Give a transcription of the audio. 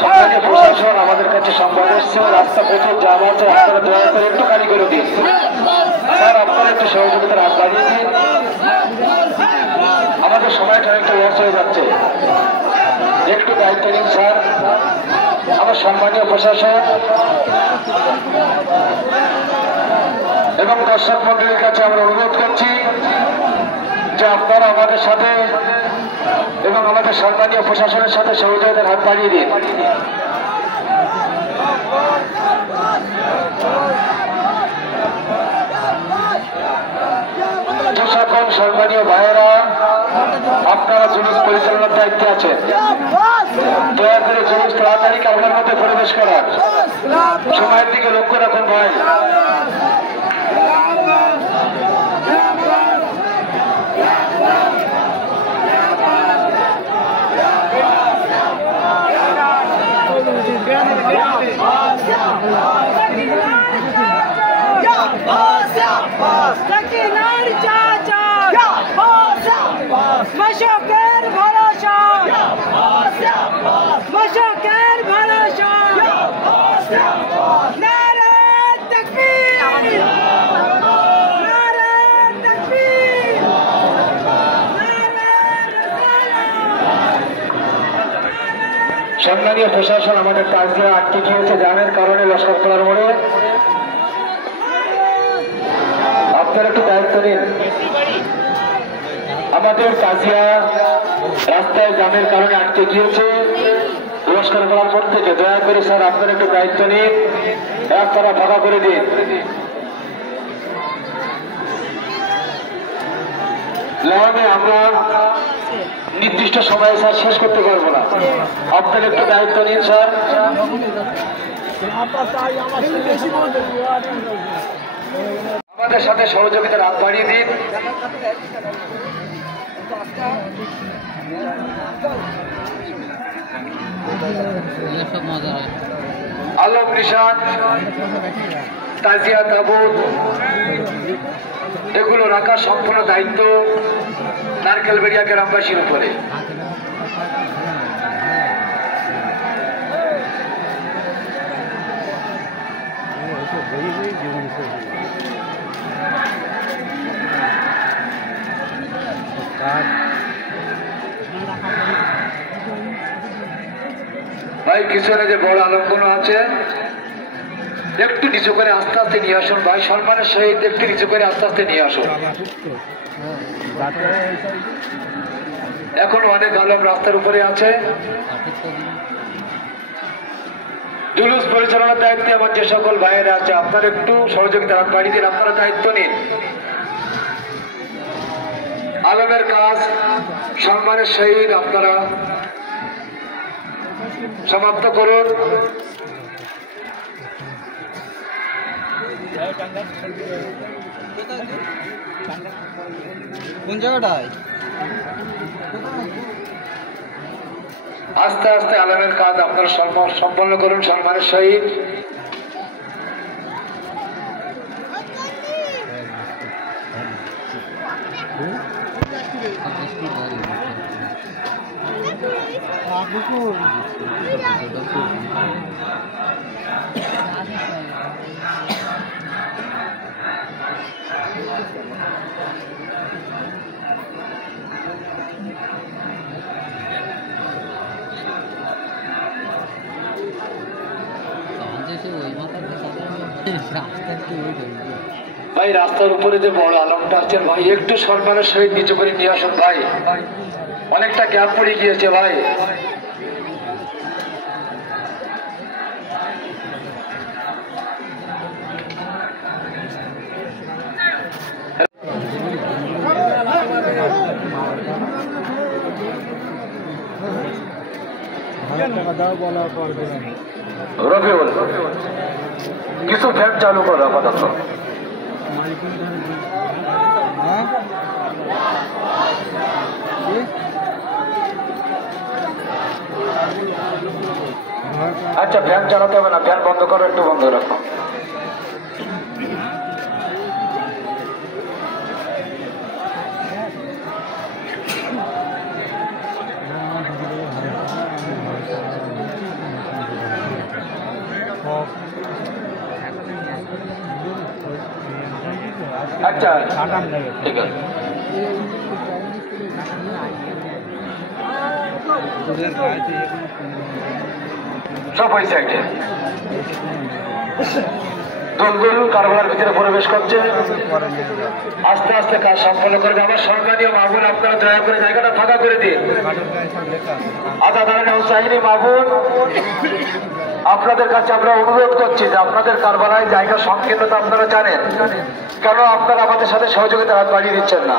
সরকারি প্রশাসন আমাদের কাছে সংবাদ এসছে, রাস্তা প্রচুর জাম আছে, আপনারা দয়া করে একটু খালি করে দিন স্যার, আপনারা একটু সহযোগিতার হাত বাড়িয়ে দিন, আমাদের সময়টা অনেকটা লস হয়ে যাচ্ছে, একটু দায়িত্ব নিন স্যার। আমার সম্মানীয় প্রশাসন এবং দর্শক মন্ডলীর কাছে আমরা অনুরোধ করছি যে আপনারা আমাদের সাথে এবং আমাদের সম্মানীয় প্রশাসনের সাথে সহযোগিতার হাত বাড়িয়ে দিন। যে সকল সম্মানীয় ভাইয়েরা আপনারা জুলুস পরিচালনার দায়িত্বে আছেন, দয়া করে জুলুস তাড়াতাড়ি কালকার মধ্যে পরিবেশ করার সময়ের দিকে লক্ষ্য রাখুন ভাই। মশকের ভরসা, মশকের ভরসা, নারে তাকবীর, নারে তাকবীর, সম্মানীয় প্রশাসন আমাদের তাজিয়া আটকে গিয়েছে জামের কারণে লস্করতলার মোড়ে, আপনারা একটু দায়িত্ব নিন। আমাদের তাজিয়া রাস্তায় জামের কারণে আটকে গিয়েছে লস্করতলার মোড় থেকে, দয়া করে স্যার আপনারা একটু দায়িত্ব নিন, রাস্তাটা ফাঁকা করে দিন। লাইনে আমরা নির্দিষ্ট সময়ে স্যার শেষ করতে পারবো না, আপনারা একটু দায়িত্ব নিন স্যার। আমাদের সাথে সহযোগিতার হাত বাড়িয়ে দিন। আলম নিশান, তাজিয়া তাবুত এগুলো রাখার সম্পূর্ণ দায়িত্ব নারকেলবেড়িয়া গ্রামবাসীর উপরে। ভাই পিছনে যে বড় আলমগুলো আছে একটু নিচু করে আস্তে আস্তে নিয়ে আসুন ভাই, সম্মানের সহিত একটু নিচু করে আস্তে আস্তে নিয়ে আসুন। এখন অনেক আলম রাস্তার উপরে আছে। জুলুস পরিচালনার দায়িত্বে আমার যে সকল ভাইয়েরা আছে আপনারা একটু সহযোগিতা হাত বাড়িয়ে দিন, আপনারা দায়িত্ব নিন। আলমের কাজ সম্মানের সহিত আপনারা সমাপ্ত করুন। কোন জায়গাটায় আস্তে আস্তে আলমের কাজ আপনারা সম্পন্ন করুন সম্মানের সহিত। ভাই রাস্তার উপরে যে বড় আলমটা আছেন ভাই একটু সম্মানের সহিত নিচু করে নিয়ে আসুন ভাই, অনেকটা গ্যাপ পড়ে গিয়েছে ভাই। রবিউল কিছু ফ্যান চালু করো আপাতত। আচ্ছা ফ্যান চালাতে হবে না, ফ্যান বন্ধ করো, একটু বন্ধ রাখো। আচ্ছা ঠিক আছে। সব ওই সাইডে দলদল কারবার ভিতরে প্রবেশ করছে, আস্তে আস্তে কাজ সম্পন্ন করবে। আমার সম্মানীয় মাহবুব, আপনারা দয়া করে জায়গাটা ফাঁকা করে দিন। আজাদারান হুসাইনি মাহবুব, আপনাদের কাছে আমরা অনুরোধ করছি যে আপনাদের কারবালায় জায়গা সংকীর্ণতা আপনারা জানেন, কেন আপনারা আমাদের সাথে সহযোগিতার হাত বাড়িয়ে দিচ্ছেন না?